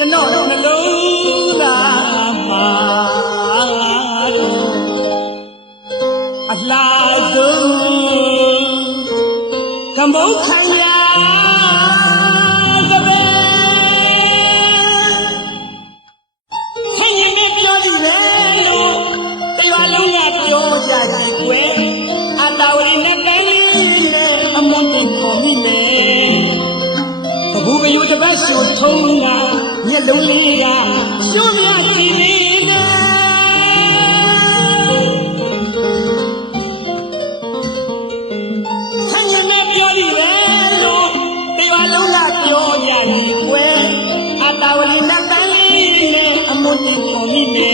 ကျွန်တော်နှလုံးသားမှာအလားဆုံးကမ္ဘောခံရတဲ့ပဲဆင်းရဲပြောကြည့်လေလို့တရားလုံးကပြောကြတယ်ကွယ်အတာဝရီနဲ့တိုင်းနဲ့အမွန်တင်ခေါ်မိလေဘူးဘယုတပတ်ဆိုထုံးကမျက်လုံးလေးကရှုံးရကြည့်နေဆန်းရနဲ့ပြောပြီးပဲလို့တရားလုံးကပြောကြရင်ကွယ်အတာဝရီနဲ့တိုင်းနဲ့အမွန်တင်ခေါ်မိလေ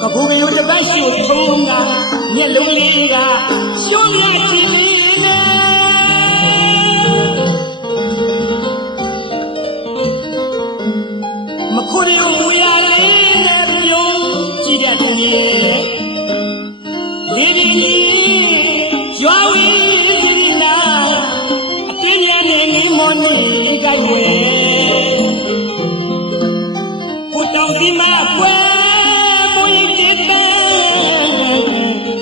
ကဘူးဘယုတပတ်ဆိုထုံးကမျက်လုံးလေးကရှုံးရကြည့်နေကိုရီမူရလေးနဲ့ပြုံးကြည့်တဲ့လေးဒီရွာဝီဒီလာအတင်းရနေနီမော်နီကြိုက်ရဲ့ကိုတောင်ဒီမှာကွယ်မွေးတဲ့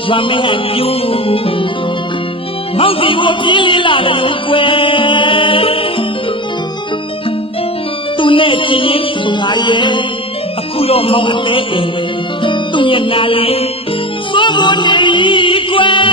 ရွာမဲပြူမောက်ဒီကိုပြေးလာတယ်ကွယ်သူနဲ့ကြည့်ရင်ငါရဲ့အခုတော့မောင်အသေးအိမ်သူ့ရဲ့နာလေးစိုးဖို့နေကွယ်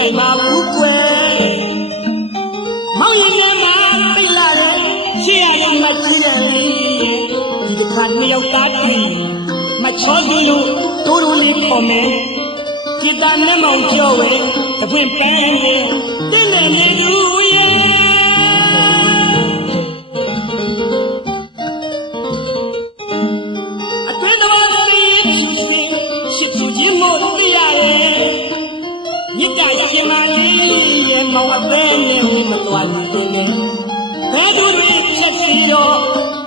နိုင်ပါဘူးကွယ်မောင်ရင်ထဲမှာပြလာတဲ့ရှေ့ရရင်မကြည့်ရလေဒီတစ်ခါနှစ်ယောက်သားတွေ့မချောသေးလို့တိုးတိုးလေးခေါ်မယ်จิตตาနဲ့မောင်ပြောဝဲတပွင့်ပန်းရဲ့တဲ့နဲ့မြည်သူရဲ့အတွင်းတော်စီရှိသူကြီးမို့တရားရဲ့မြစ်တာရှင်မလေးရဲ့မောင်အသေးနဲ့မတော်ဘူးနဲ့ဘယ်သူတွေချက်စီတော့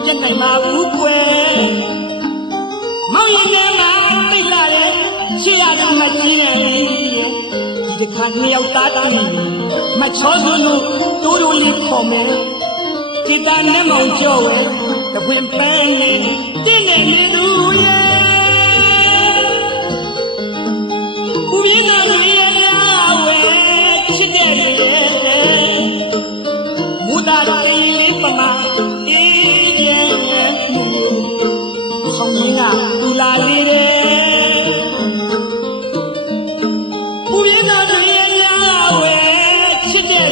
ပြတ်နိုင်မှာဘူးကွယ်မောင်ရင်ထဲမှာပြလာတဲ့ရှေ့ရတဲ့မကြီးရဲ့ဒီတစ်ခါနှစ်ယောက်သားတူမချောစုလို့တိုးတိုးလေးခေါ်မယ်จิตตาနဲ့မောင်ကြောဝဲတပွင့်ပန်းနဲ့တင်းနေနေသူရဲ့ဦးရင်းကလေးဝဲချစ်တဲ့မူတာလေးပမာအေးရဲ့ဆောင်ရင်းကသူလာလေးဦးရင်းကလေးဝဲချစ်တဲ့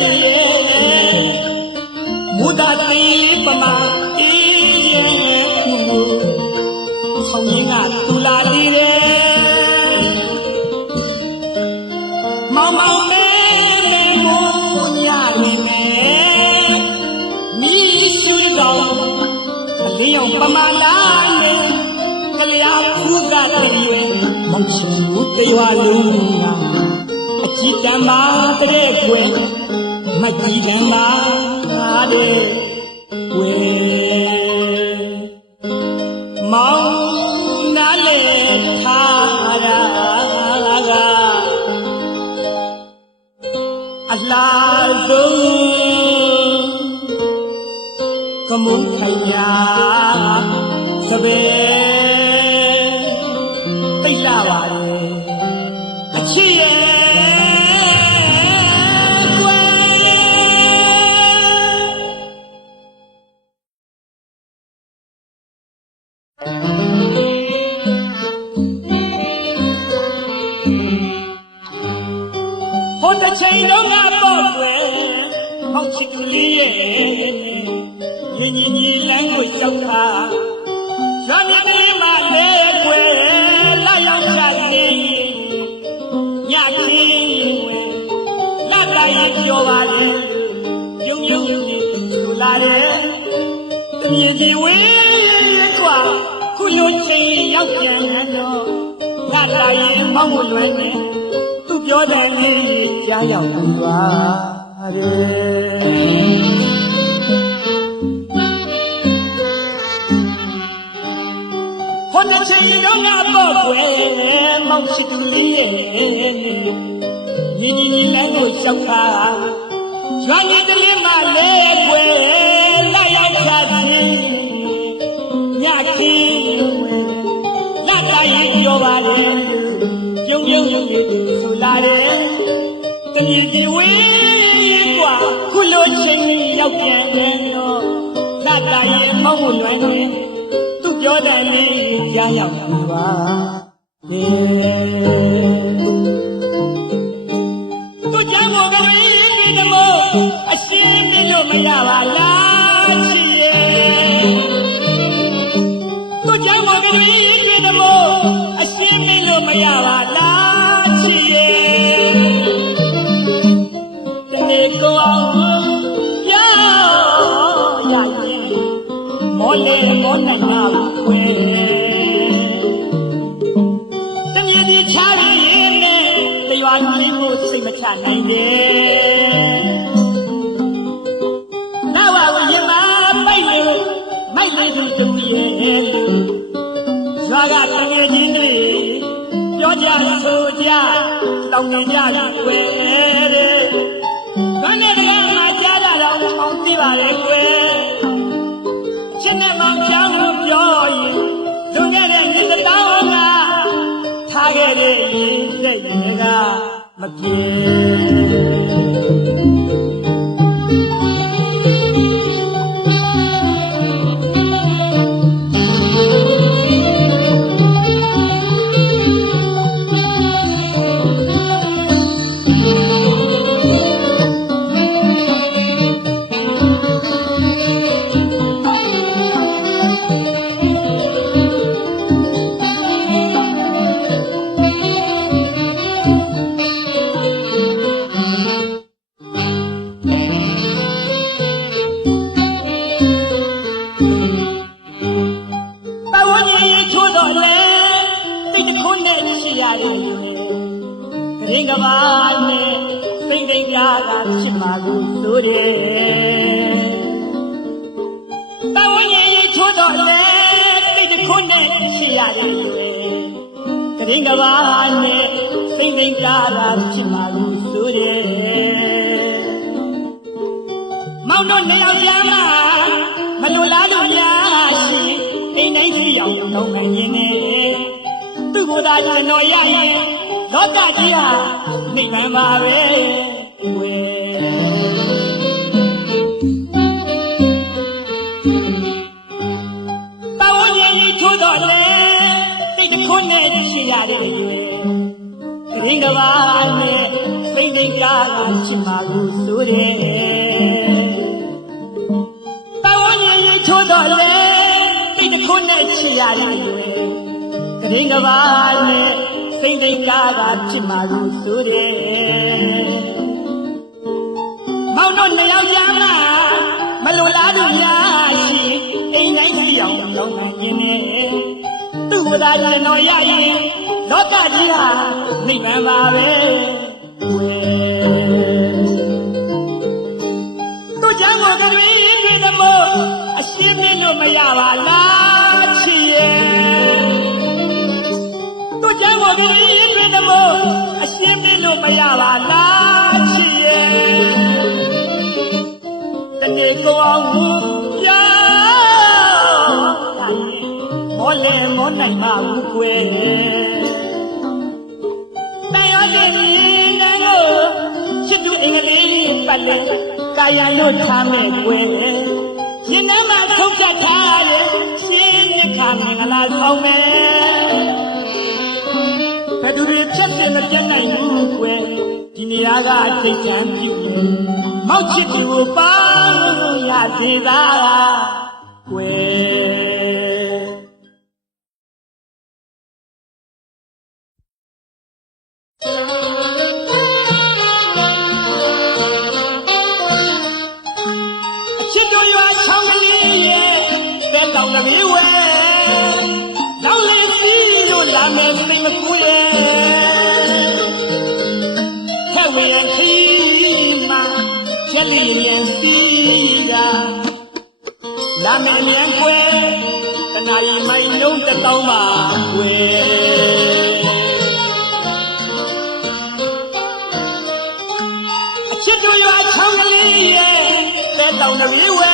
မူတာလေးပမာအေးရဲ့ဆောင်ရင်းကသူလာလေးမောင်မောင်မဲမဲမိုးညနေမဲမိရှိတော်အလျောင်ပမာလာနေကလျာဖူးကတည်းမောင်ရှိဦးတရွာလုံးကအကြည့်တမ်းပါတဲ့ကွယ်မကြည့်တမ်းပါတဲ့ကွယ်မောင်နားလေထားရာအလားဆုံးကမုန်းခိုင်ရာသဘဲသိလာပါလေအချစ်ရဲ့ကွယ်ဟိုတစ်ချိန်တော့ငါပေါ့ကွယ် မောင်ချစ်သူလေးရဲ့ညီညီညီလမ်းကိုရောက်တာရွာမြတ်ကြီးမှာလဲွယ်လာရောက်ကြရင်ညချင်းဝင်လာတိုင်းပြောပါလေယုံယုံဆိုလာတယ်တမီးကြီးဝေးกว่าခုလိုချင်းရောက်ပြန်တော့ညတိုင်းမောင်းလွယ်နေသူပြောတယ်ကြားရောက်ပြီးပါတယ်ဟိုတစ်ချိန်တော့ငါပေါ့ကွယ်မောင်ချစ်သူလေးရဲ့ညီညီလမ်းကိုလျှောက်တာရွာကြီးကလေးမှလဲကွယ်လာရောက်ပါသည်ညချင်းဝင်လာတိုင်းပြောပါလေပြုံးပြုံးဆိုလာတယ်တမီးကြီးဝေးกว่าခုလိုချင်းရောက်ပြန်တယ်တော့လာတိုင်းမောင်းလွယ်နေသူပြောတယ်လေးကြားရောက်ပြီပါသူကြောင့်ကလေးဒီတမောအရှင်းမလို့မရပါလားချီရဲ့သူကြောင့်ကလေးဒီတမောအရှင်းမလို့မရပါလားချီရဲ့ဒီနေ့ကိုအောင်ပြောရရင်မောလေမောနနာကွယ်တမီးဒီချာရီနဲ့ကြွားကြီးကိုစိတ်မချနိုင်တယ်နောက်ဝရင်မပိုက်လို့မိုက်လို့သူတမီးရဲ့ရွာကတမီးကြီးတွေပြောကြဆိုကြတောင်းနေကြကွယ်တဲ့ဘယ်နဲ့တကမှကြားကြတော့မောင်းသိပါလေကွယ်ချင်းနဲ့မောင်ချမ်းကိုပြောရင်လူငယ်တဲ့ညီတောင်းကထားခဲ့တဲ့ရင်စိတ်တွေကမပြေရင်ကဘာနဲ့စိတ်တိုင်းကားကဖြစ်မှာလို့ဆိုတယ်။တောင်းရင်ချိုးတော့လေတိတ်ခုနဲ့ရှိရတယ်။ရင်ကဘာနဲ့စိတ်တိုင်းကားကဖြစ်မှာလို့ဆိုတယ်။မောင်တို့နေအောင်လာမမလိုလားလို့လားရှိအိမ်တိုင်းရှိအောင်လုပ်နိုင်ရင်သူ့ကိုယ်သာကျွန်တော်ရရင်လောကကြီးဟာနိဗ္ဗာန်ပါပဲဝေတောင်းရင်ထိုးတော့လေတိတ်ခုနဲ့ရှိရတယ်ရင်ကဘာနဲ့စိတ်တိုင်းကားကချစ်မှာလို့ဆိုတယ်တောင်းရင်ထိုးတော့လေတိတ်ခုနဲ့ရှိရတယ်ရင်ကဘာနဲ့စိတ်တိုင်းကားကဖြစ်မှာလို့ဆိုတယ်မောင်တို့နှစ်ယောက်ကြားမှာမလိုလားလို့လားရှိအိမ်တိုင်းရှိအောင်လုပ်နိုင်ရင်သူ့ကိုယ်သာကျွန်တော်ရရင်လောကကြီးဟာနိဗ္ဗာန်ပါပဲသူ့ကြောင့်ကိုယ်တွေဒီသမို့အရှင်းမလို့မရပါလားချီရဲ့ကျောင်းကိုကြည့်ရင်ဒီမို့အရှင်းမလို့မရပါလားချစ်ရဲ့တနေ့ကိုအောင်ပြောမောလေမောနိုင်မှာဘူးကွယ်တရားတဲ့နန်းကိုချစ်သူအင်္ဂလိပ်ပတ်လို့ကာယလို့ထားမယ်ကွယ်ရှင်နာမှာထုတ်ချက်ထားတယ်ရှင်ညခါမင်္ဂလာဆောင်မယ်ဘယ်သူတွေချက်တယ်မပြတ်နိုင်ဘူးကွယ်ဒီ ဒီနေရာကအထိတ်ချမ်းပြုမောက်ချစ်သူကိုပေါင်းရသေးတာကွယ်အချစ်တို့ရွာချောင်းကလေးရဲ့တဲတောင်ကလေးဝဲလောင်လေးစီးလို့လာမယ်စိတ်မကူရဲ့ဟဲ့ဝေခီမာချက်လီမြန်စီးတာလာမယ်မြန်ကွယ်တနာရီမိုင်လုံးတစ်တောင်းပါကွယ်အချစ်တို့ရွာချောင်းကလေးရဲ့တဲတောင်ကလေးဝဲ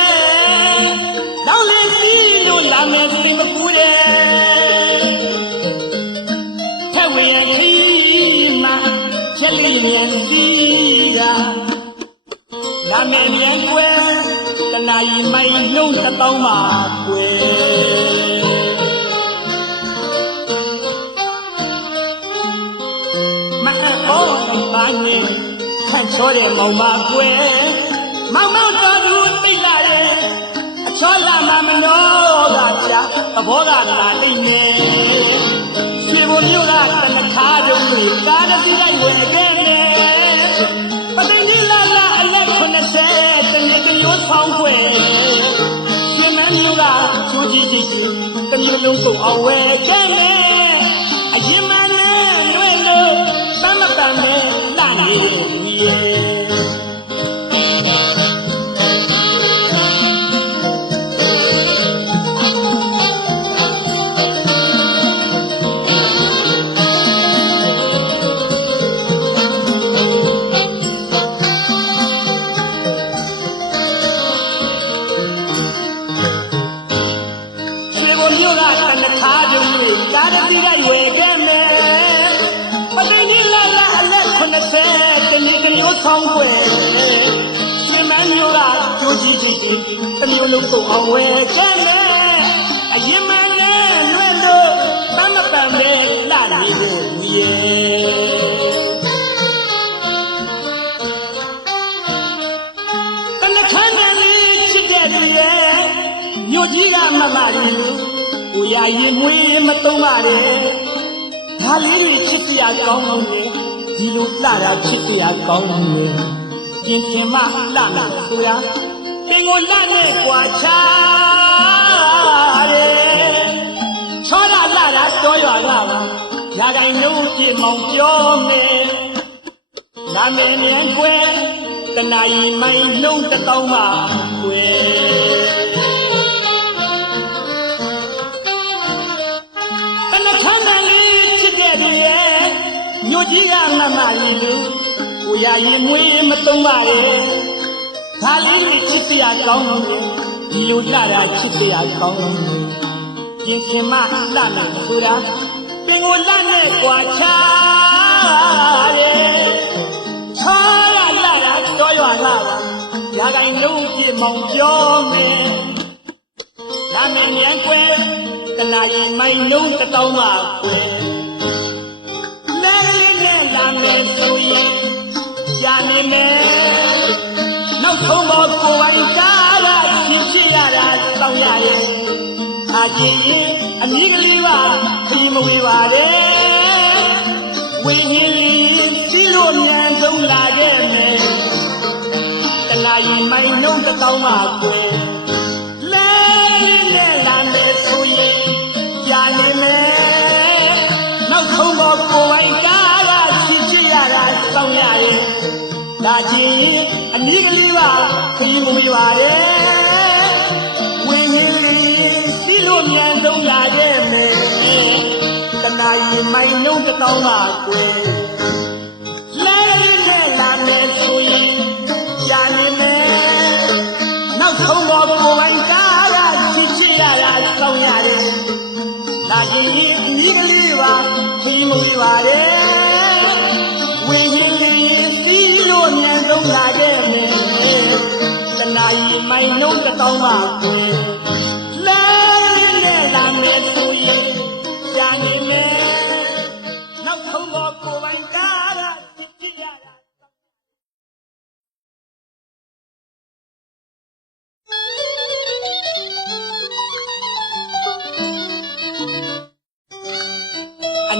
လောင်လေးစီးလို့လာမယ်စိတ်မကူရဲ့ဟဲ့ဝေခီမာချက်လီမြန်စီးတာလာမယ်မြန်ကွယ်တနာရီမိုင်လုံးတစ်တောင်းပါကွယ်မအော်ဘာနဲ့ခန့်ချောတဲ့မောင်မကွယ်မောင်တော်သူသိလာတယ်အချောလာမမနောကပြသဘောကလာလိမ့်မယ်ရွှေဘုံမြို့ကတနခါတုံးလေးကားတစ်စီးလိုက်ဝင်တဲ့ပသိနီလာလာအလက်90တနေ့ကမျိုးဆောင်ခွေရှင်မမျိုးကချိုးကြီးကြီးတမျိုးလုံးကုန်အောင်ဝဲကျဲအရင်မနဲ့လွဲလို့တမ်းမတမ်းနဲ့လာနေရဲ့မြို့ကတနခါတုံးလေးကားတစ်စီးလိုက်ဝယ်ခဲ့မယ်ပသိနီလာလာအလက်90တနေ့ကမျိုးဆောင်ခွေရှင်မမျိုးကကျိုးကြီးကြီးတမျိုးလုံးကုန်အောင်ဝယ်ခဲ့မယ်အရင်မနဲ့လွဲ့လို့တမ်းမတမ်းပဲလာနေတဲ့မြေတနခါနဲ့လေးချစ်တဲ့သူရဲ့မြို့ကြီးကမမလေးကိုရရင်မွေးမတုံးပါနဲ့ဒါလေးတွေချစ်စရာကောင်းလို့လေဒီလိုလှတာချစ်စရာကောင်းလို့လေကျင်ကျင်မလှမယ်ဆိုတာပင်ကိုလှနဲ့ကြွာချတယ်ချောတာလှတာတော်ရွာကပါရာဂိုင်လုံးပြည့်မောင်ပြောမယ်လာမယ်မြန်ကွယ်တနာရီမိုင်လုံးတစ်တောင်းပါကွယ်မြို့ကြီးကမမလေးလူကိုရရင်မွေးမတုံးပါရဲ့ဒါလေးကိုချစ်စရာကောင်းလို့ဒီလိုကြတာချစ်စရာကောင်းလို့ပြင်ခင်မလှမယ်ဆိုတာပင်ကိုလှနဲ့ကြွာချတယ်ချားရလှတာတော်ရွာလှတာရာဂိုင်လုံးပြည့်မောင်ပြောမယ်လာမယ်မြန်ကွယ်တနာရီမိုင်လုံးတစ်တောင်းပါကွယ်လာမယ်ဆိုရင်ရှာနေမယ်နောက်ဆုံးတော့ကိုယ်ပိုင်တားရရှင်ရှိရတာတောင်းရရဲ့အာကြီးအနည်းကလေးပါခရီးမဝေးပါလေဝေးဟင်းလေးစီးလို့မြန်ဆုံးလာခဲ့မယ်တနာရီမိုင်နှုတ်တစ်တောင်းပါကွယ်လဲနဲ့လာမယ်ဆိုရင်ရှာနေမယ်နောက်ဆုံးတော့ကိုယ်ပိုင်တားတောင်းရရဲ့ဒါချင်းအနည်းကလေးပါခရီးမဝေးပါရဲ့ဝင်းရင်းလေးစီးလို့မြန်ဆုံးရခဲ့မယ်တနာရီမိုင်လုံးတစ်တောင်းပါကွယ်လဲနဲ့လာမယ်ဆိုရင်ရှာနေမယ်နောက်ဆုံးတော့ကိုယ်ပိုင်ကားရချစ်ချရတာတောင်းရတယ်ဒါချင်းအနည်းကလေးပါခရီးမဝေးပါရဲ့ဝင်းရင်းလေးစီးလို့မြန်ဆုံးရခဲ့မယ်တနာရီမိုင်လုံးတစ်တောင်းပါကွယ်လဲနဲ့လာမယ်ဆိုရင်ရှာနေမယ်နောက်ဆုံးတော့ကိုယ်ပိုင်ကားရချစ်ချရတာ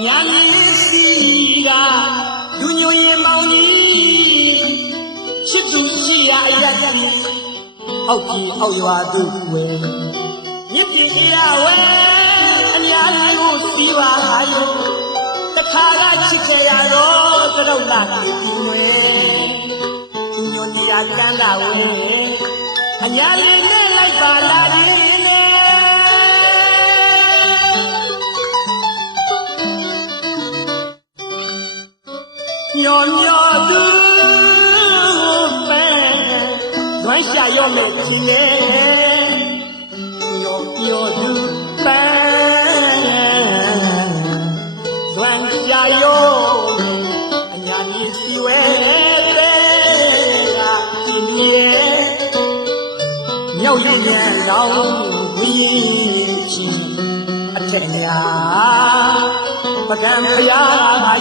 ညာလေးစီကလူညိုရင်မောင်ကြီးချစ်သူရှိရာအရက်ကြီးအောက်ကြီးအောက်ရွာသူဝဲမြစ်ပြည်ရဝဲအများလေးကိုစီးပါရောတခါကချစ်ချရတော့ကတော့လာပြီဝဲလူညိုနေရာကျမ်းလာဝဲအညာလေးနဲ့လိုက်ပါလာတယ်ညောညောသူပဲလွမ်းရှာရောမဲ့ခြင်းနဲ့ညောညောသူပဲလွမ်းရှာရောအညာကြီးစီဝဲတဲ့ကခြင်းရဲ့မြောက်ရည်နဲ့လောင်းဝီးချင်းအထက်ညာပကံဖရာ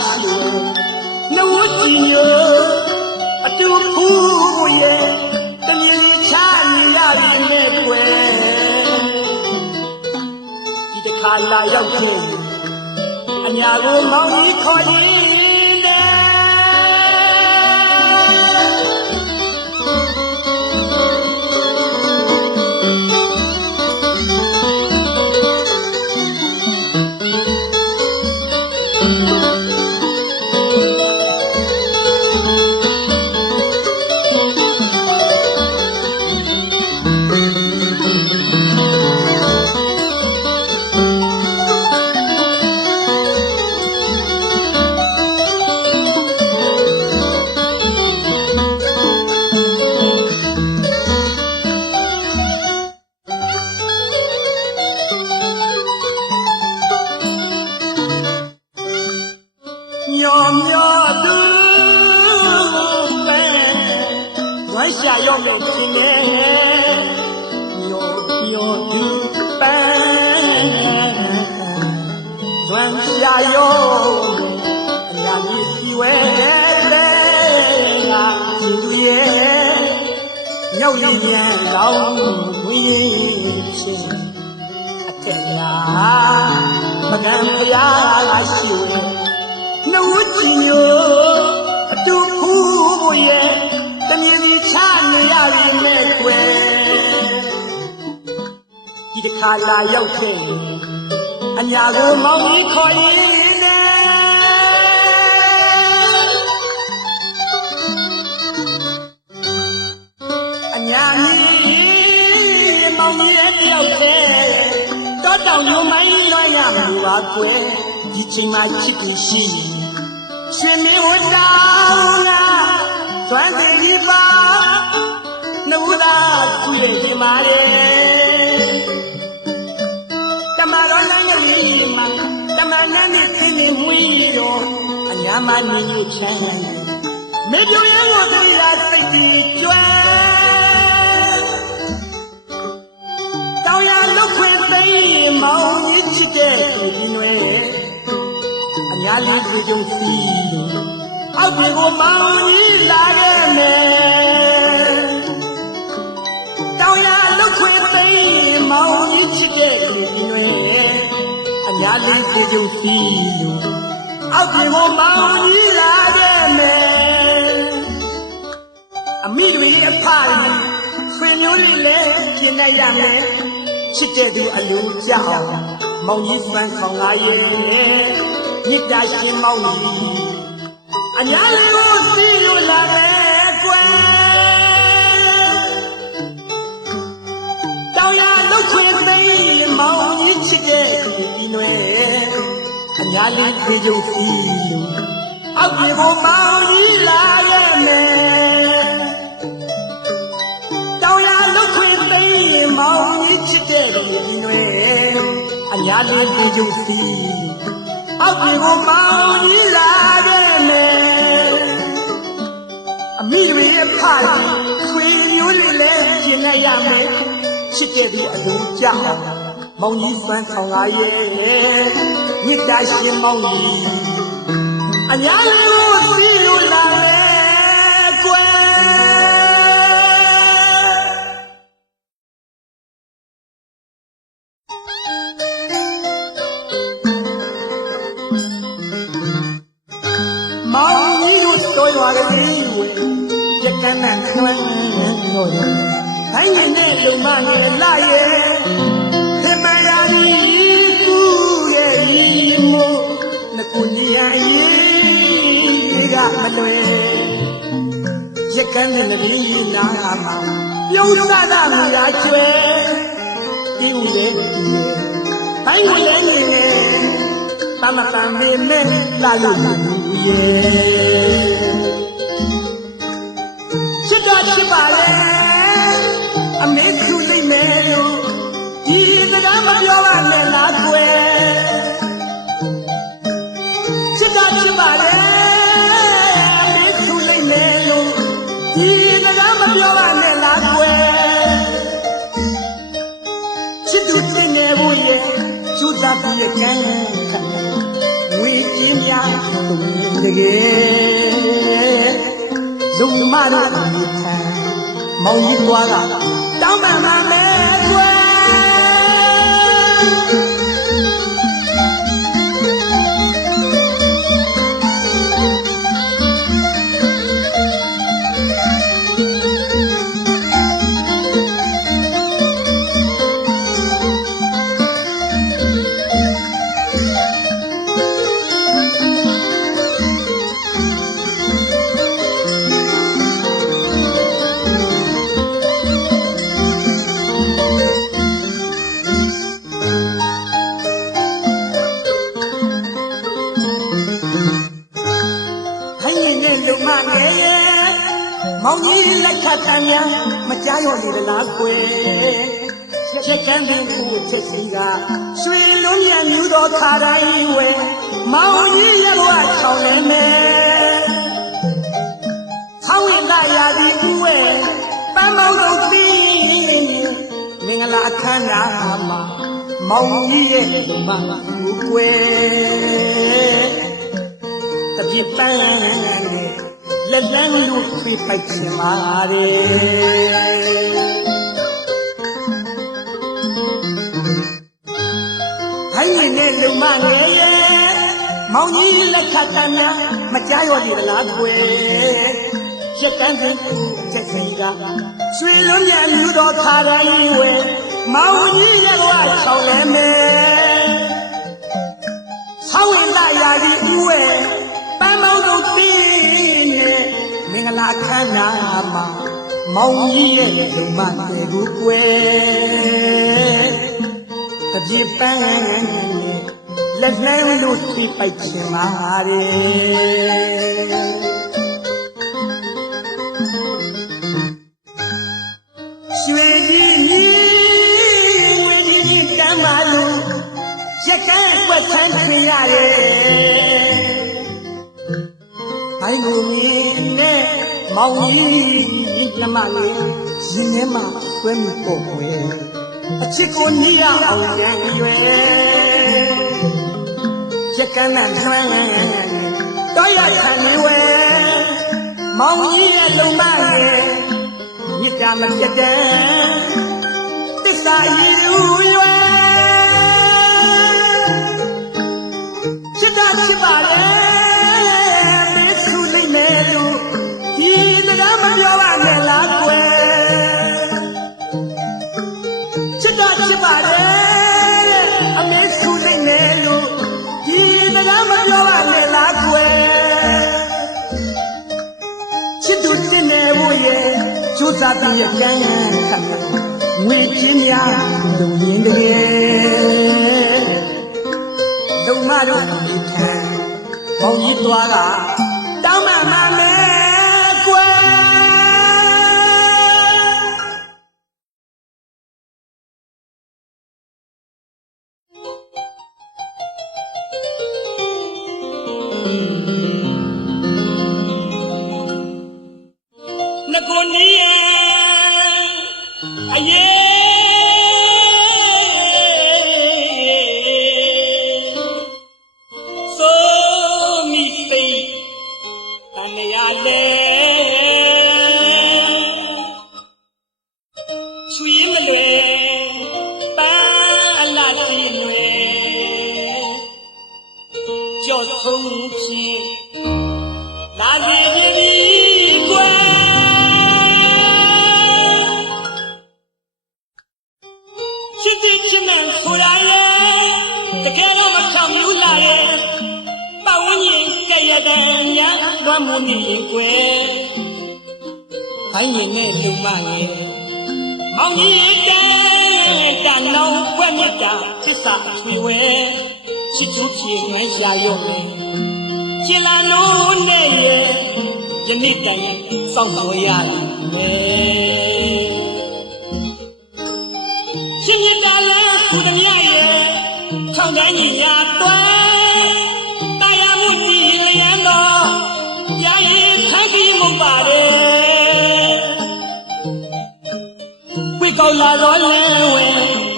ရှိနှုတ်ကြည်ညိုအတူဖူးရဲ့တမြင်ချနေရပြီမဲ့ကွယ်ဒီတစ်ခါလာရောက်ခြင်းအညာကိုမောင်းကြီးခေါ်ရင်းညောညောသူပဲဝိုင်းရှာရောက်လို့ခြင်းနဲ့ညောညောသူပဲဝိုင်းရှာရောက်အညာကြီးစီဝဲတဲ့ကခြင်းသူရဲ့ညောက်ရည်မြန်ကောင်းဝေးခြင်းအထက်ညာမကံဖရာရှိဝဲနှုတ်ကြည်ညိုအတူဖူးရဲ့တမြင်ကြီးချနေရပြီမဲ့ကွယ်ဒီတစ်ခါလာရောက်ခဲ့အညာကိုမောင်းကြီးခေါ်ရင်းနဲ့အညာကြီးမောင်းကြီးတယောက်တည်းတော့တောင်ညမိုင်းလွှမ်းရမှာပါကွယ်ဒီချိန်မှာချစ်သူရှိရှင်မင်းဝတောင်းကသွမ်းသေးကြီးပါနှုတ်သားကြည့်ရခြင်းပါလေတမတော်လည်းကြီးမှာတမနဲ့နေသိနေမွေးတော့အညာမနေညချမ်းမေပြရကိုတည်းရာစိတ်ကြီးကျွမ်းတောင်းရလုတ်ခွေသိမ်းမောင်ကြီးချစ်တဲ့ဒီနွယ်အညာလေးတွေ့ကြုံစီလို့အောက်ပြေကိုမောင်ကြီးလာခဲ့မယ်တောင်းရလုတ်ခွေသိမ်းမောင်ကြီးချစ်တဲ့ဒီနွယ်အညာလေးတွေ့ကြုံစီလို့အောက်ပြေကိုမောင်ကြီးလာခဲ့မယ်အမိတွေအဖတွေဆွေမျိုးတွေလည်းပြင်နေရမယ်ချစ်တဲ့သူအလိုကြောက်မောင်ကြီးစွမ်းခေါင်လာရဲ့မြစ်တာရှင်မောင်ကြီးအညာလေးကိုစီးယူလာမယ်ကွယ်တောင်ရလုတ်ခွေသိမ်းမောင်ကြီးချစ်တဲ့ဒီနွယ်အညာလေးခွေကြုံစီးလို့အောက်ပြေကိုမောင်ကြီးလာရဲ့မယ်တောင်ရလုတ်ခွေသိမ်းမောင်ကြီးချစ်တဲ့ဒီနွယ်အညာလေးခွေကြုံစီးအောက်ပြေကိုမောင်ကြီးလာခဲ့မယ်အမိတွေရဲ့ဖကြီးဆွေမျိုးတွေလည်းပြင်လိုက်ရမယ်ချစ်တဲ့သူအလိုကြောက်မောင်ကြီးစွမ်းဆောင်လာရဲ့မြစ်တာရှင်မောင်ကြီးအညာလေးကိုစီးလို့လာမယ်ကွယ် နဲ့ကျွမ်းလို့တိုင်းနဲ့လုံမရဲ့လာရဲ့သင်မရာဒီကူရဲ့ရီမို့နှကူညီရရေးကမလွယ်ရက်ကန်းတဲ့နရီနာမှာပြုံးစားတာမရကျွဲဒီဦးလေတိုင်းဝင်လေနေတမတန်မေမဲလာလို့ရဲ့ချစ်တော်ချစ်ပါလေအမေသူလိမ့်မယ်လို့ဒီစကားမပြောပါနဲ့လားကွယ်ချစ်တော်ချစ်ပါလေအမေသူလိမ့်မယ်လို့ဒီစကားမပြောပါနဲ့လားကွယ်ချစ်သူတင်နေဖို့ရဲ့ကျူတာပြီးရဲ့ကံဝေးကြီးများတကယ်လုံမတို့အထံမောင်ကြီးသွားတာတောင်းပန်ပါမယ်ကွယ်မောင်ကြီးလက်ခတ်တန်များမကြားရောလေလားကွယ်ချက်ကန်းတဲ့ကိုချက်စီကရွှေလုံးမြမြူသောခါတိုင်းဝဲမောင်ကြီးရဲ့ဘဝချောင်းနေမယ်ဆောင်းဝင်ကရာဒီဦးဝဲပန်းမောင်တို့သိမင်္ဂလာအခမ်းအနားမှာမောင်ကြီးရဲ့လူမဦးကွယ်တပြည့်ပန်းနဲ့လက်လန်းလို့ထွေးပိုက်ချင်ပါလေခိုင်းနေတဲ့လူမငယ်ရဲ့မောင်ကြီးလက်ခတ်တမ်းများမကြားရောလေလားကွယ်ရက်ကန်းတဲ့ချက်စီကရွှေလုံးမြအမျိုးတော်ခါတိုင်းဝဲမောင်ကြီးရဲ့ဘဝချောင်းလဲမယ်ဆောင်းဝင်လာရာဒီဦးဝဲပန်းမောင်တို့တီးမင်္ဂလာခမ်းနာမှာမောင်ကြီးရဲ့လူမတွေကိုကွယ်တပြေပန်းလက်နှဲလို့ထိပိုက်ချင်ပါလေရွှေကြီးမြည်ဝေကြီးကမ်းပါလို့ရက်ကန်းွက်ဆန်းချင်ရတယ်ဘိုင်းကိုမြင်နဲ့မောင်ကြီးနှမလေးရင်ထဲမှာတွဲမိပေါ်ွယ်အချစ်ကိုညီရအောင်ရန်ရွယ်ရက်ကန်းနဲ့ထွန်းတော့ရခံနေဝဲမောင်ကြီးရဲ့လုံမရဲ့မြစ်တာမပြတ်တဲ့သစ္စာရည်ယူရွယ်ချစ်တာချစ်ပါလေမပြောပါနဲ့လားကွယ်ချစ်တာချစ်ပါလေအမေစုလိုက်နေလို့ဒီတရားမပြောပါနဲ့လားကွယ်ချစ်သူတင်နေဖို့ရဲ့ကျိုးစားတဲ့ကံရံခတ်ဝေချင်းများလုံရင်းတကယ်လုံမတို့ဒီခံပေါင်းကြီးသွားတာတောင်းမှမှမယ်ကွယ်နကိုနီးအယေဆိုမီစိတ်တမရလေချွေးမလွယ်ပန်းအလားစီလွယ်ကြော့ဆုံးဖြင့်လာပြီကွယ် မူနေကွယ်ခိုင်းရင်နဲ့လူမငယ်မောင်ကြီးတဲတန်နောင်ွက်မြတ်တာသစ္စာချွေဝဲချစ်သူဖြေငယ်ရှာရုံနဲ့ကျင်လာလို့နဲ့ရဲ့ယနေ့တိုင်စောင့်တော်ရမယ်ရှင်ရတာလည်းကုသမြရဲ့ထောင်တိုင်းကြီးရာတွဲတရားမှုကြည်ရန်တော့ရာရင်ခန့်ပြီးမပါပဲဝိကောလာတော့လဲဝဲ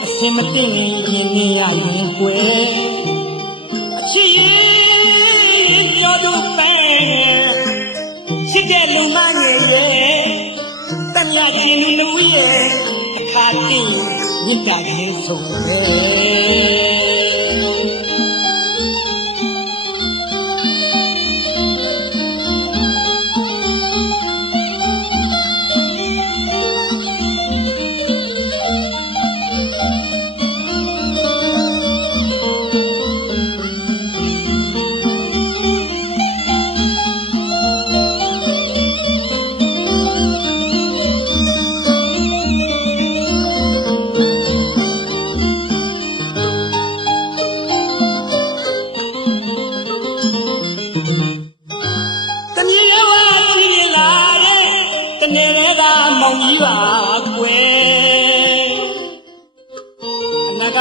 အစင်မသိရင်နေရရင်ကွယ်အချစ်ရင်ကြောတို့ပဲချစ်တဲ့လူမငယ်ရဲ့တန်ရခြင်းလူရဲ့အခါတည်းမြတ်တာလေးဆုံးပဲ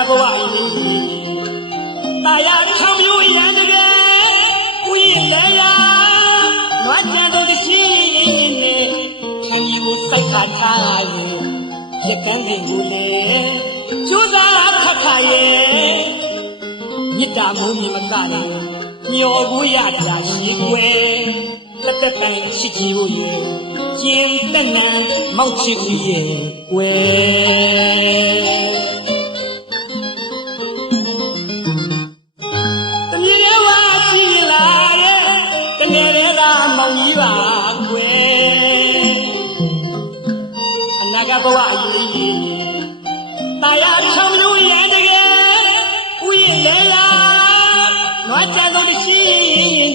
ဘဝတာယာထောင်မျိုးရန်တကယ်ဦးရင်လည်းလားနွားကြတော့တရှိနဲ့ခံယူစိုက်ခါထားရင်ရကန်းစဉ်ကိုလေကျိုးစားခက်ခါရဲ့မြစ်တာမိုးမြင်မကလည်းမျောကိုရတာရှိွယ်တက်တက်ပန်ရှိကြည့်ဖို့ရဲ့ကျင်းတနံမောက်ချစ်ဦးရဲ့ွယ်ဘဝကြီးတာယာချောင်းမျိုးရတကယ်ဦးရင်လဲလားနွားကြတော့တရှိ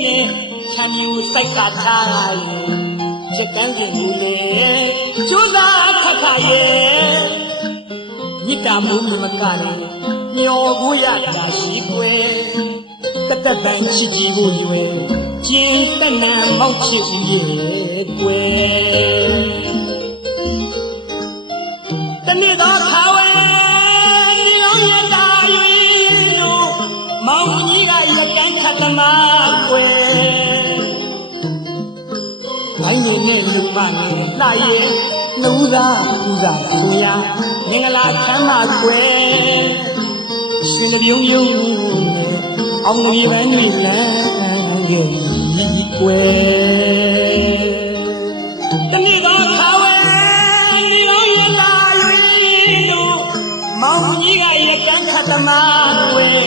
နဲ့ချမ်းမြူစိုက်ခါထားရင်ချက်ကန်းစဉ်ကိုလေကျိုးစားခက်ခါရဲ့မြစ်တာမိုးမကလည်းမျောကိုရတာရှိွယ်ကတ္တပန်ချစ်ကြည့်ဖို့ရွယ်ကျင်းတနံမောက်ချစ်ရဲ့ကွယ်တနေ့တော့ခါဝဲဒီအောင်ရတာရင်တို့မောင်ကြီးကရကန်းခတ်သမားကွယ်ဘိုင်းနေနဲ့လူမနဲ့လှရဲ့နှူးသားပူဇာဆိုရမင်္ဂလာချမ်းသာကွယ်ရှင်လပြုံးယုံနဲ့အောင်မြင်ပန်းတွေလမ်းရဲ့ကွယ်တနေ့တော့ခါဝဲဒီအောင်ရတာမောင်ကြီးကရကန်းခတ်သမားကွယ်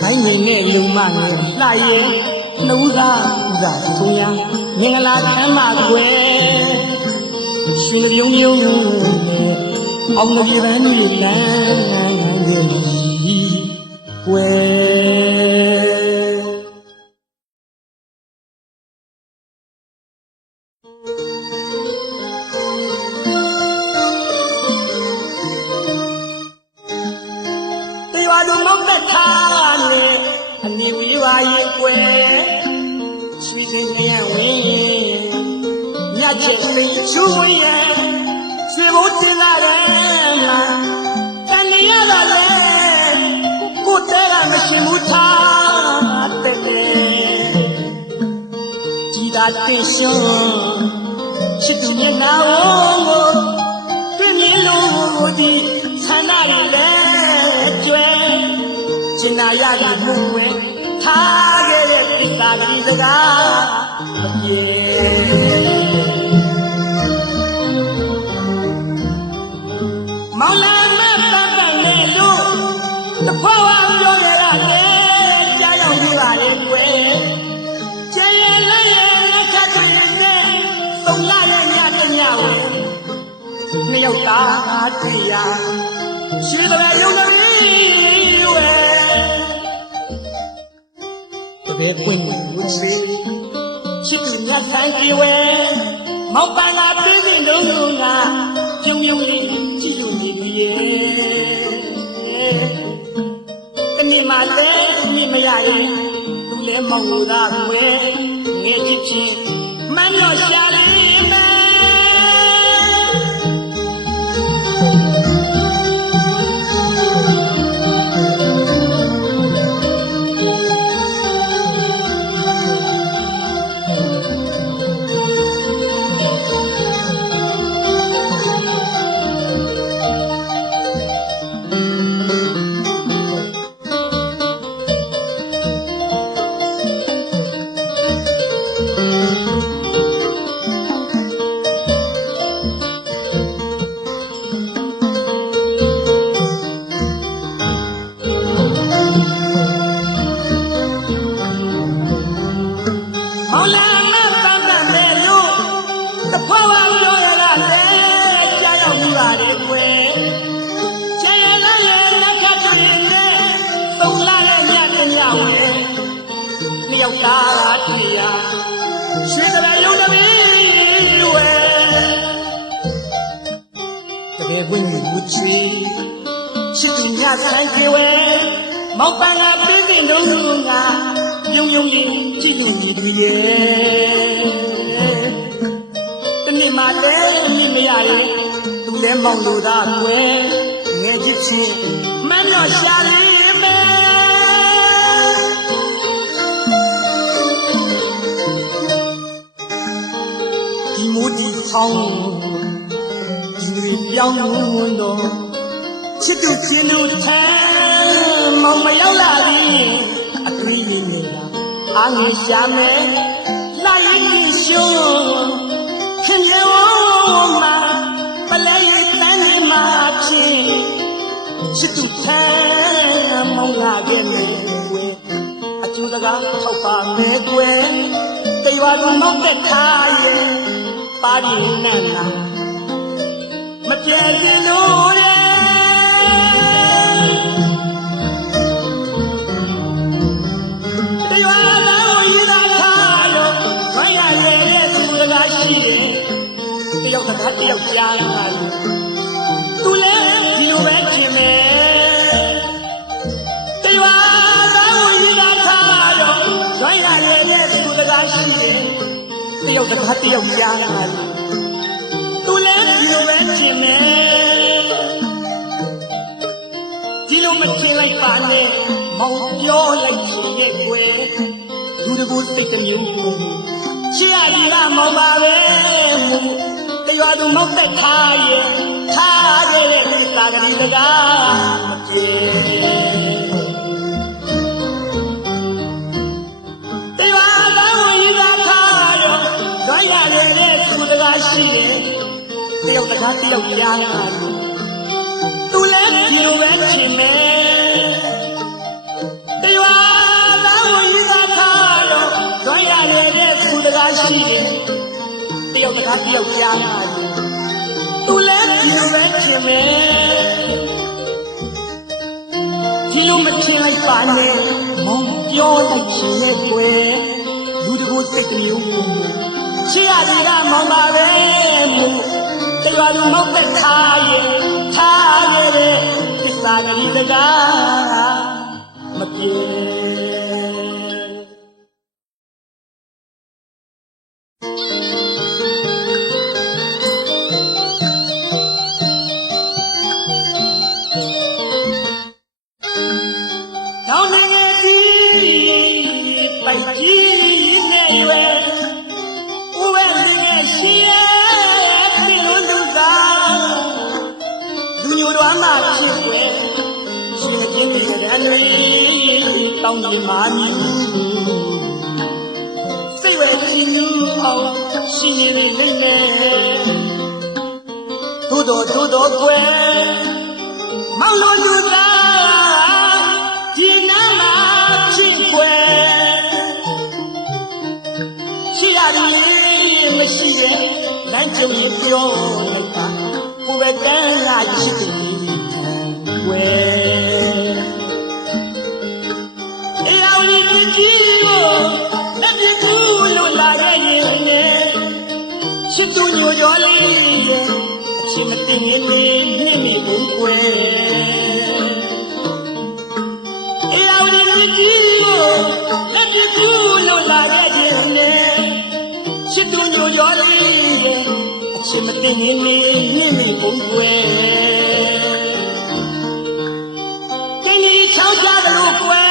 ခိုင်းနေနဲ့လူမနဲ့လှရဲ့နှူးသားပူဇာဆိုရမင်္ဂလာချမ်းသာကွယ်ရှင်ပြုံးယုံနဲ့အောင်မြင်ပန်းတွေလမ်းရဲ့ကွယ်တို့မောက်သက်ထားနဲ့အနိဝေးပါရဲ့ကွယ်ရွှေစင်လျက်ဝင်မြတ်ချစ်စိတ်ချူရဲ့ရွှေဘိုးတင်လာတယ်မှာတန်ရရတော့လေကိုတဲကမရှင်ဘူးထားတဲ့ကြည်သာတင်ရှုံးချစ်သူမျက်နှာကိုတွေ့မြင်လို့ဒီဆန္ဒလည်းကျွဲကျင်နာရတဲ့မှုဝဲထားခဲ့တဲ့သစ္စာကြီးစကားမပြေမောင်လာမပတ်ပတ်နဲ့လို့တဖွားဝါပြောရတာလေကြားရောက်ပြပါလေကွယ်ကျဲရလည်းရလက်ခတ်တွေနဲ့သုံးလာတဲ့ညတညဝဲနှစ်ယောက်သားတွေ့ရရှိတယ်ရုံသမီးဝဲတပည့်ပွင့် ချစ်သူမြတ်ဆန်းကြီးဝဲမောင်ပန်းလာပြည်စင်လုံးလုံးကပြုံပြုံလေးကြည့်လို့နေပြီရဲ့တနေ့မှလည်းမြင်မရရင်သူလည်းမောင်လို့သာကွယ်ငယ်ချစ်ချင်းမနှော့ရှာလေးမယ်မောင်ပန်းလာပြည်စင်လုံးလုံးကပြုံပြုံလေးကြည့်လို့နေပြီရဲ့တနေ့မှလည်းမြင်မရရင်သူလည်းမောင်လို့သာကွယ်ငယ်ချစ်ချင်းမနှော့ရှာလေးမယ်ဒီမိုးဒီဆောင်ဒီတွေပြောင်းလို့တော့ချစ်သူချင်းတို့ထဲမောင်မရောက်လာရင်အသွေးလေးနေတာအားငယ်ရှာမယ်လိုက်ရင်ရှုံးခင်ရောမှာပလဲရတန်းနေမှာဖြစ်ချစ်သူထဲမောင်လာခဲ့မယ်ကွယ်အကျိုးစကားထောက်ပါမယ်ကွယ်တေဝါသူမောင်တဲ့ထားရဲ့ပါရီနန္နာမပြေစင်လို့တခါတယောက်ကြားလာတယ်သူလည်းဒီလိုပဲခင်မယ်တရွာသားဝင်ရတာတော့ဇွမ်းရရဲ့နဲ့သူတကားရှိတယ်တယောက်တခါတယောက်ကြားလာတယ်သူလည်းဒီလိုပဲခင်မယ်ဒီလိုမခင်လိုက်ပါနဲ့မောင်ပြောလိုက်ရှင်ရဲ့ကွယ်လူတကူစိတ်တမျိုးချစ်ရည်ကမောင်ပါပဲရွာသူမောက်တက်ထားရဲ့ထားရဲ့သစ္စာကလေးတကားမပြေတရွာသားဝင်ရထားရောဇွမ်းရရဲ့သူတကားရှိရဲ့တယောက်တကားတယောက်ကြားလာတယ်သူလည်းဒီလိုပဲခင်မယ်တရွာသားဝင်ရထားရောဇွမ်းရရဲ့သူတကားရှိရဲ့တယောက်တကားတယောက်ကြားလာတယ်သူလည်းဒီလိုပဲခင်မယ်ဒီလိုမခင်လိုက်ပါနဲ့မောင်ပြောလိုက်ခြင်းရဲ့ကွယ်လူတကူစိတ်တမျိုးချစ်ရည်ကမောင်ပါပဲမူတရွာသူမောက်သက်ထားရဲ့သစ္စာကလေးတကားမပြေတောင်းနေမှာမြည်စိတ်ဝဲချင်းလူအောင်ရှိနေနေနေသို့တော်ကွယ်မောင်လို့လူသားဒီနာမှာဖြစ်ကွယ်ရှိရတယ်မရှိရဲ့လမ်းကြုံပြောလိုက်တာကိုယ်ပဲတန်းလာချစ်တယ်ကွယ်အေးအောင်ကြီးကိုလက် သူညိုကြောလေးရဲ့အချင်းမတင်နေနေနှိမ့်မိဘူးကွယ်အေးအောင်ဒီကြီးကိုလက်ပြကူလို့လာခဲ့ခြင်းနဲ့ချစ်သူညိုကြောလေးရဲ့အချင်းမတင်နေနေနှိမ့်မိဘူးကွယ်တင်းကြီးချောင်းချလို့ကွယ်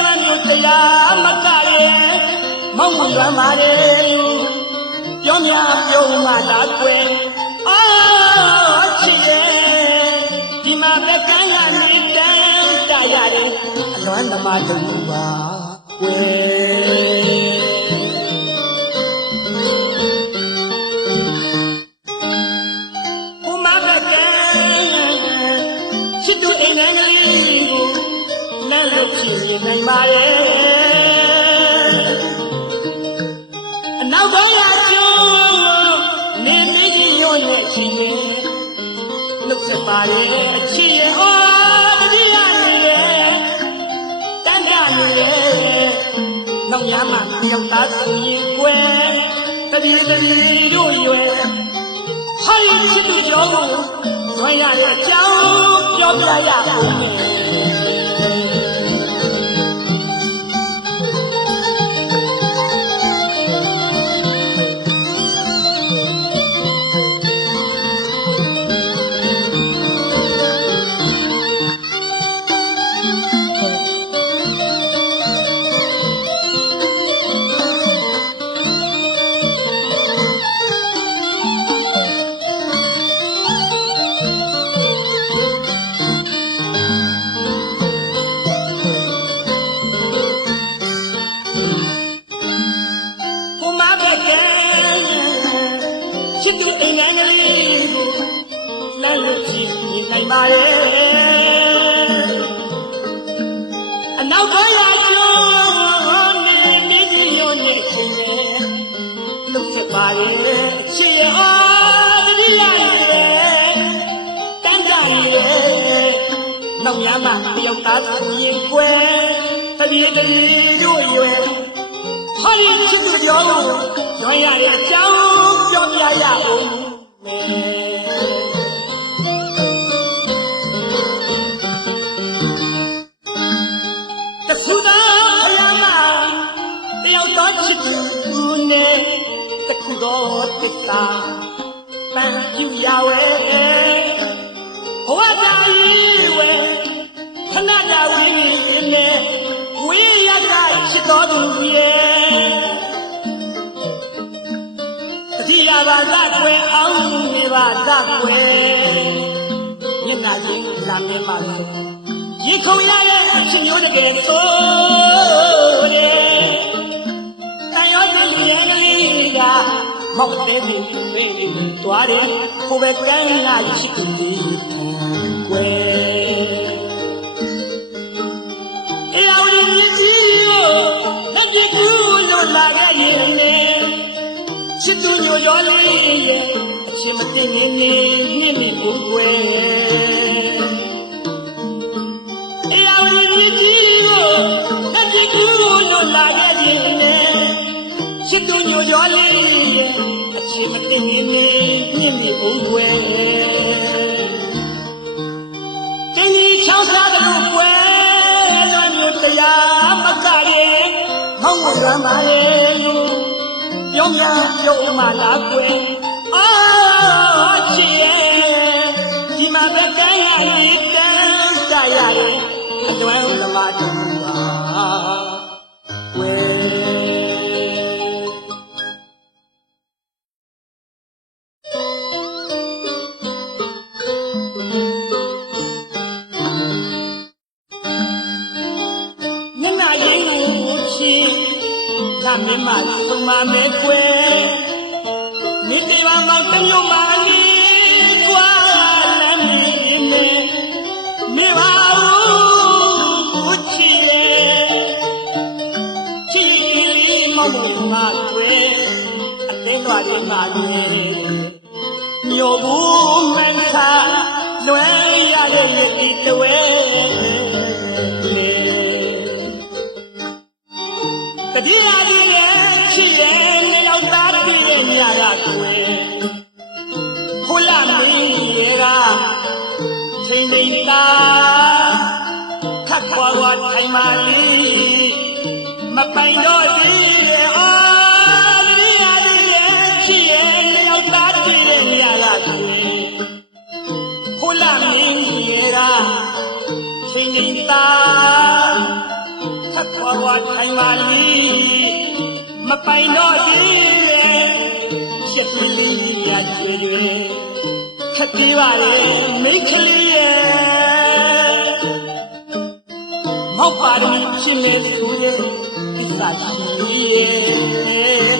လွမ်းမြို့တရားမကရဲ့မောင်ရွမ်းပါလေပြောများပြောမှလာကွယ်အော်ချစ်ရဲ့ဒီမှာပဲကန်းကနေတန်းကြရတယ်အလွမ်းသမားတူပါကွယ်ဘုမပဲကန်းချစ်သူအိမ်ငယ်လေးကိုလမ်းလို့ဖြစ်နေနိုင်ပါရဲ့အနောက်ဘက်ကကျိုးနေနေကြီးညွန့်နေချင်နှုတ်ဆက်ပါရဲ့အချစ်ရဲ့အော်တတိယနေရဲ့တန်ကြနေရဲ့နောက်ရမှယောက်သားဆိုရင်ကွယ်တတိတို့ရွယ်ဟိုင်းချစ်သူကြောကိုဝမ်းရရဲ့အကြောင်းပြောပြရအောင်ချစ်သူအိမ်ငယ်လေးကိုလမ်းလို့ဖြစ်နေနိုင်ပါရဲ့အနောက်ဘက်ကကျိုးနေနေကြီးညွန့်နေချင်ရဲ့နှုတ်ဆက်ပါရဲ့အချစ်ရဲ့အော်တတိယရဲ့တန်ကြရဲ့နောက်ရမှတယောက်သားဆိုရင်ကွယ်တတိတို့ရွယ်ဟိုင်းချစ်သူကြောရွှဲရတဲ့အကြောင်းပြောပြရအောင်တဆူသာအလားမတယောက်တော့ချစ်သူနဲ့တခုတော့တစ္ဆာပန်းပြူရဝဲဘဝတာကြီးဝဲခဏတာဝင်းနေဝင်းရတာချစ်တော်သူရဲ့ဒီရပါကကွယ်အောင်နေပါကကွယ်မျက်နှာချင်းလာမင်းပါလို့ရေခုံရတဲ့အချင်းမျိုးတကယ်ဆိုတယ်တန်ရောတဲ့ရဲ့လေးကမောက်တဲ့သူတွေတွားတယ်ဟိုဘက်ကန်းကချစ်သူကွယ်အေးအောင်ဒီကြီးကိုလက်ကြည့်လို့လာခဲ့ရင်ချစ်သူညိုရောလေးရဲ့အချင်းမတင်နေနေနှိမ့်မိဘူးကွယ်အေးအောင်ဒီကြီးကိုလက်ကြည့်လို့လာခဲ့ရင်ချစ်သူညိုရောလေးရဲ့အချင်းမတင်နေနေနှိမ့်မိဘူးကွယ်တင်းကြီးချောင်းစားတယ်ကွယ်လွန်မြို့တရားမကရဲ့မောင်းရွမ်းပါရဲ့ပြောများပြောမှလာကွယ်အော်ချစ်ရဲ့ဒီမှာပဲကန်းရည်တန်းကြရတယ်အတွန်းသမားတူပါကွယ်ညနာရင်ကိုချစ်လာမင်းမဆုံးမမဲကွယ်မိတိပါမောင်တမျိုးပါနေကွာလမ်းမင်းနဲ့မေပါဦးချီလေချီလေးမောင်မကွယ်အသိတော်ရင်းပါလေညိုဘူးမင်းသာလွယ်ရတဲ့ဒီတဝဲတတိယကြီးရဲ့ချစ်ရဲ့မြေရောက်သားပြည့်ရဲ့မြာရကွယ် မာလီမပိုင်တော့သေးရဲ့အာဒီရရဲ့ချီရဲ့ယောက်သားတွေ့ရဲ့နေရာလာသူခိုးလာမင်းကြီးရာချင်းချင်းသားထပ်ခွာခွာထိုင်မာလီမပိုင်တော့သေးရဲ့ချစ်ကလေးရကျွေကျွေခက်သေးပါရဲ့မိတ်ကလေးရဲ့မောက်ပါတော့ချင်းလေးဆိုရဲ့ကိစ္စရှိရဲ့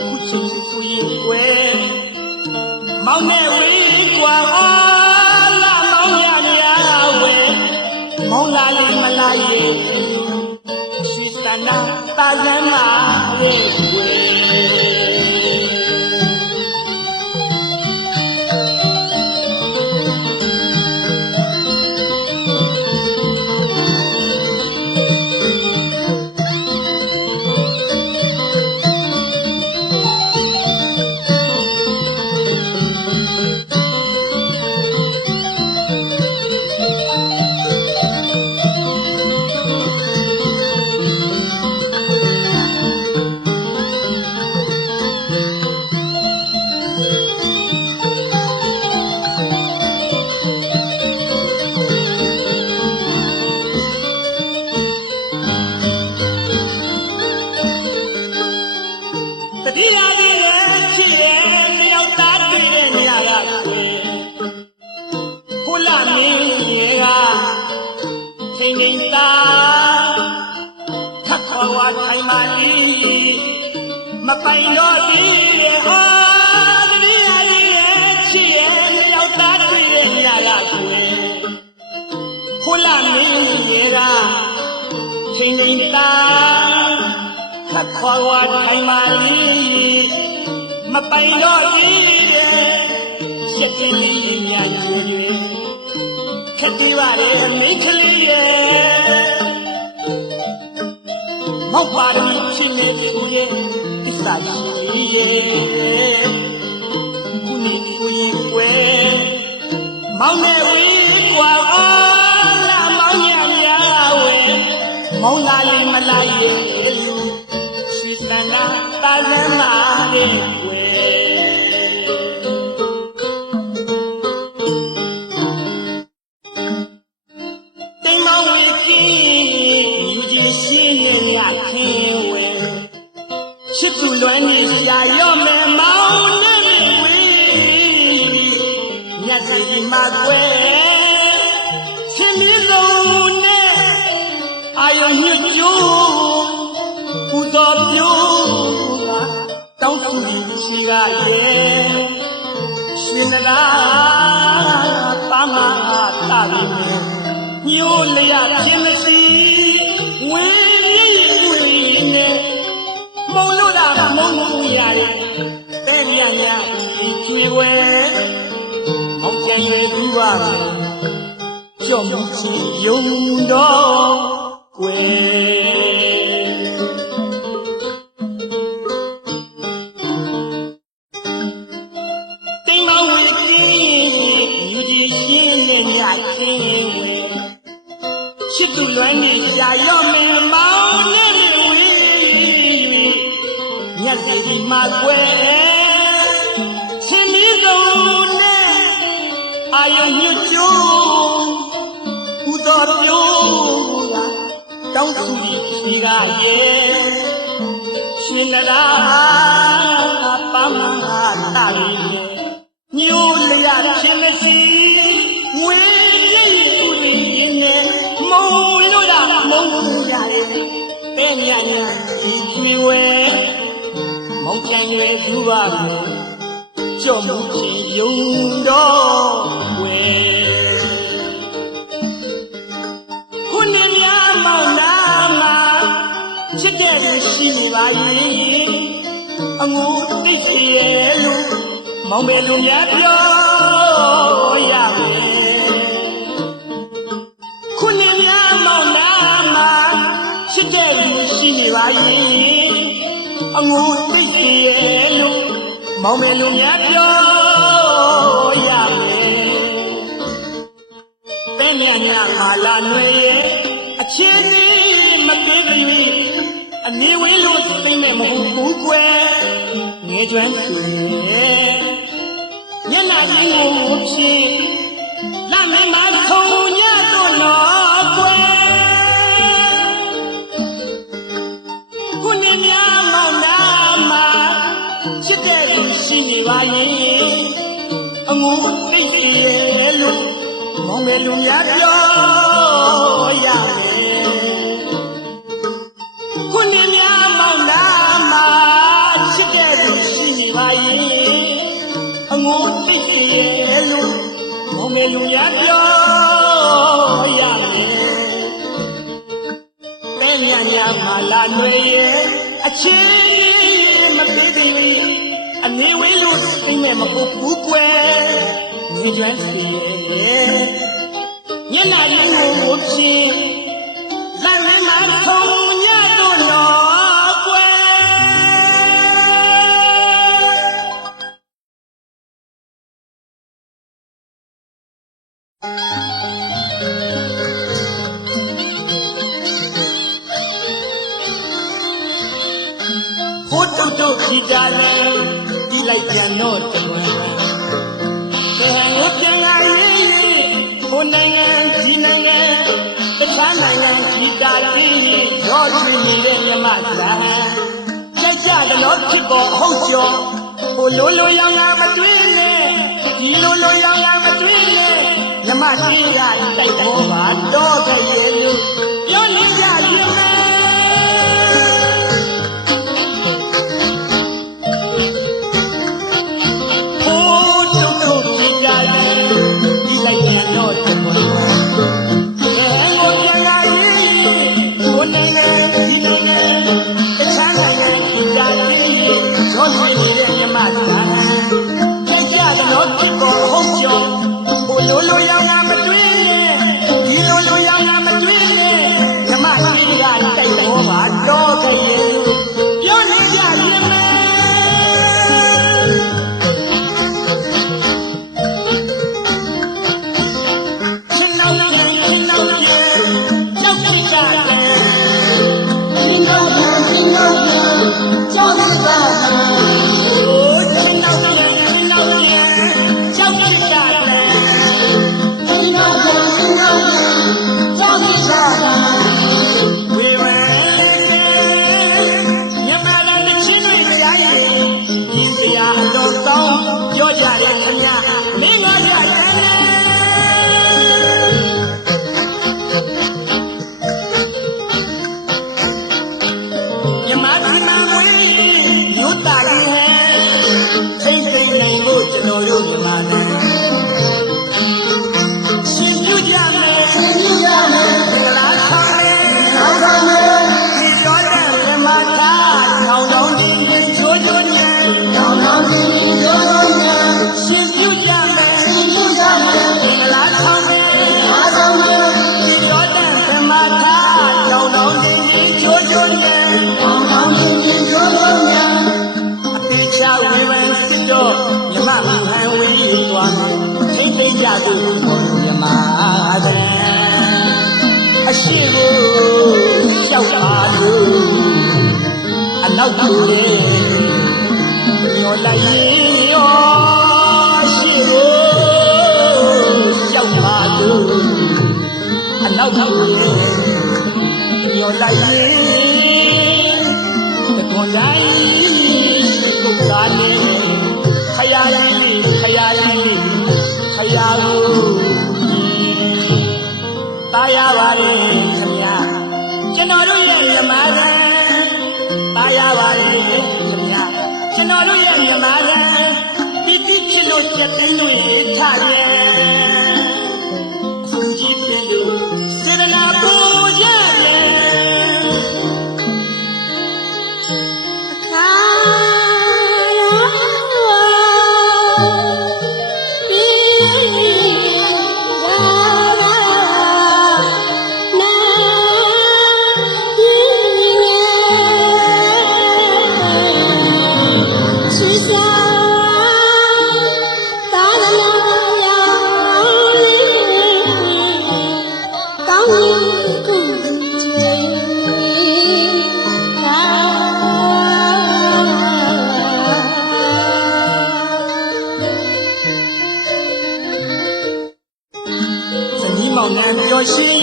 ခုချင်းဆိုရင်ွယ်မောင်နဲ့ဝေးကွာလာမောင်ရနေရဝဲမောင်လာရင်မလာရဲ့ရှိစနာတာလမ်းမှာဝေးဝဲဒီလာဒီရဲ့ချစ်ရဲ့တယောက်သားတွေ့တဲ့နေရာကခိုးလာမင်းကြီးကချင်းချင်းသားထပ်ခေါ်ဝါထိုင်မာလီမပိုင်တော့သေးရဲ့အာဒီလာဒီရဲ့ချစ်ရဲ့တယောက်သားတွေ့တဲ့နေရာကခိုးလာမင်းကြီးကချင်းချင်းသားခတ်ခွာဝါထိုင်မာလီမပိုင်တော့သေးရဲ့စက်ကလေးများကျွေကျွေခက်သေးပါရဲ့မိန်းကလေးရဲ့မောက်ပါရမီချင်းလေးကိုရဲ့ကိစ္စရှိရဲ့ခုနေကိုရဲ့ွယ်မောင်နဲ့ဝေးကွာလာမောင်ရရဝဲမောင်လာရင်မလာရဲ့တာလမ်းမှာဝဲတိမ်မောင်ဝေကြီးလူကြီးရှင်းနေရခင်ဝဲချစ်သူလွမ်းနေရှာရော့မယ်မောင်နဲ့ဝေးညက်စီမှာကွယ်ချင်းမီလုံးနဲ့အာယုံညွတ်ကျိုးပူတော်ပြိုးတောင်းသူရှိကရဲ့ရှင်နရာပါမတာရင်းညိုလျက်ချင်းမရှိဝေးမြည်ဝေးနဲ့မုံလို့တာမုံမှုရတယ်တဲ့ညညကျွေဝဲမောင်ကျန်ရွယ်သူပါကြော့မှုချင်းယုံတော့ကွယ်ချစ်သူလွမ်းနေရှာရော့မင်းမောင်နဲ့ဝေးညက်စီမှာကွယ်ချင်းမီလုံးနဲ့အာယုံညွတ်ကျိုးဟူတော်ပြိုးတောင်းသူရှိကရဲ့ရှင်နရာပါမတာရင်းညိုလျက်ချင်းမရှိဝေးမုံလို့တာမုံရတယ်တဲ့ညညဒီကျွေဝဲမောင်ချန်ရွယ်သူပါဘူးကြော့မှုချင်းယုံတော့ဝဲခုနေမြမောင်နာမှာချစ်တဲ့လူရှိနေပါရဲ့အငိုသိစီရဲ့လို့မောင်ပဲလူများပြောရမယ်ခုနေမြမောင်နာမှာချစ်တဲ့လူရှိနေပါရဲ့အငိုသိစီရဲ့လို့မောင်ပဲလူများပြောရမယ်တဲ့ညညမှာလာနှွေရဲ့အ ချင်းကြီးမပြေးကြွေအနေဝေးလို့သိမဲ့မဟုတ်ဘူးကွယ်ငယ်ကျွမ်းသူရဲ့မျက်နှာကြီးကိုဖြည့်လက်မမခုံညတော့တော့ကွယ်ခုနေများမောင်နာမှာချစ်တဲ့လူရှိနေပါရဲ့အငိုးအိတ်စီရဲ့လို့မောင်မယ်လူများပြောရတယ်ခုနေများမောင်နာမှာချစ်တဲ့လူရှိနေပါရဲ့အငိုးအိတ်စီရဲ့လို့မောင်မယ်လူများပြောရတယ်ပဲညာညာမှာလာလွယ်ရဲ့အချင်းမပြေးသေးအနေဝေးလို့သိမဲ့မဟုတ်ဘူးကွယ်ငယ်ကျွမ်းစီရဲ့ညနာလေးကိုဖြည့်လက်မမခုံညတော့တော့ကွယ်ဟိုတုတ်တုတ်ကြည်တာလေဒီလိုက်ပြန်တော့တမန်ဘယ်ဟန်ကိုပြန်လာရေးဟိုနိုင်ငံဒီနိုင်ငံတခြားနိုင်ငံဒီတာကြီးရောချွေနေတဲ့မြမလာကြက်ကြတော့ဖြစ်ပေါ်ဟုတ်ကျော်ဟိုလိုလိုရောင်လာမတွေးနဲ့ဒီလိုလိုရောင်လာမတွေးနဲ့မြမကြီးရတိုက်ပေါ်ပါတော့ခဲ့ရဲ့လို့ပြောနေကြရင်လိုလိုရောင်လာမတွေးနဲ့ဒီလိုလိုရောင်လာမတွေးနဲ့ဓမ္မကြီးကတိုက်ပေါ်ပါတော့ခဲ့ရဲ့ပြောနေကြရင်မဲချင်းနောက်ပြန်ကြောက်ကြတယ်ချင်းနောက်ပြန်ကြောက်ကြတယ်ဟိုချင်းနောက်ပြန်ကြောက်ကြတယ်ပြောကြတယ်ခင်ဗျာမင်းလာကြတယ်မြမဒီမှာဝေးရိုးတာလေးဟဲ့စိတ်စိတ်နိုင်ဖို့ကျွန်တော်တို့မြမနဲ့ရှင်ပြုကြမယ်ရှင်ပြုကြမယ်လာဆောင်မယ်ဒီပြောတဲ့မြမသာထောင်ထောင်ချင်းချင်းချိုးချိုးညံထောင်ထောင်ချင်းချင်းချိုးချိုးညံရှင်ပြုကြမယ်ရှင်ပြုကြမယ်လာဆောင်မယ်လာဆောင်မယ်ဒီပြောတဲ့မြမသာထောင်ထောင်ချင်းချင်းချိုးချိုးညံထောင်ထောင်ချင်းချင်းချိုးချိုးညံအပိချဝေဝံစစ်တော့မြမမဟန်ဝေးသွားထိတ်ထိတ်ကြသူမြမတဲ့အရှိကိုလျှောက်ပါလို့အနောက်ကိုလေညောလိုက်ရင်ရောရှိကိုလျှောက်ပါလို့အနောက်ကိုလေညောလိုက်ရင်တကွန်တိုင်းကိုကားနေခရာကြီးခရာကြီးခရာကိုတာယာပါလေခင်ဗျာကျွန်တော်တို့ရဲ့မြမသာတာယာပါလေခင်ဗျာကျွန်တော်တို့ရဲ့မြမသာဒီတိချစ်လို့ချက်သိမ်းလို့ရထားတယ်အဆုံးကြီးပြလို့စေတနာပူကြတယ်အခါ是想。တော်ရှင်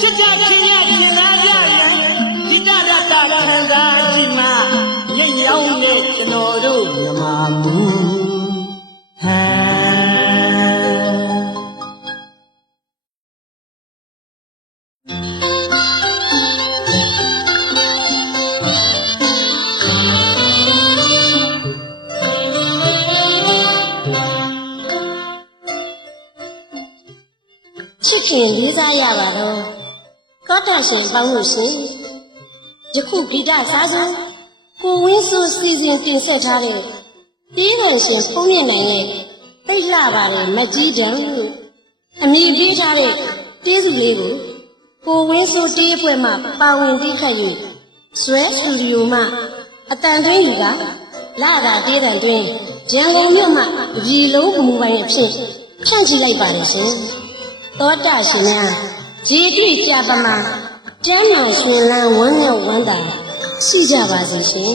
ချစ်ကြခင်ရခင်လာကြရင်ဒီတရတခံစားကြည့်မှရိပ်ရောင်းတဲ့ကျွန်တော်တို့မြမမှုဟမ်ချစ်ခင်လေးစားရပါတော့ကောတာရှင်ပေါင်းလို့ရှင်ယခုဂီတစားစုကိုဝင်းစုစီစဉ်တင်ဆက်ထားတဲ့တေးတော်ရှင်ဖုံးမြင့်နိုင်ရဲ့သိလှပါတယ်မကြီးတံလို့အမည်ပေးထားတဲ့တေးစုလေးကိုဝင်းစုတေးအဖွဲ့မှပါဝင်သိခတ်၍ဇွဲစတူဒီယိုမှအတန်သွင်းယူကလာတာတေးတန်တွင်ရန်ကုန်မြို့မှရီလုံးမူပိုင်အဖြစ်ဖြန့်ချိလိုက်ပါတယ်ရှင်သောတာရှင်များခြေတွေ့ကြပါမှာကျမ်းမာရှင်လန်းဝမ်းနဲ့ဝမ်းသာရှိကြပါစေရှင်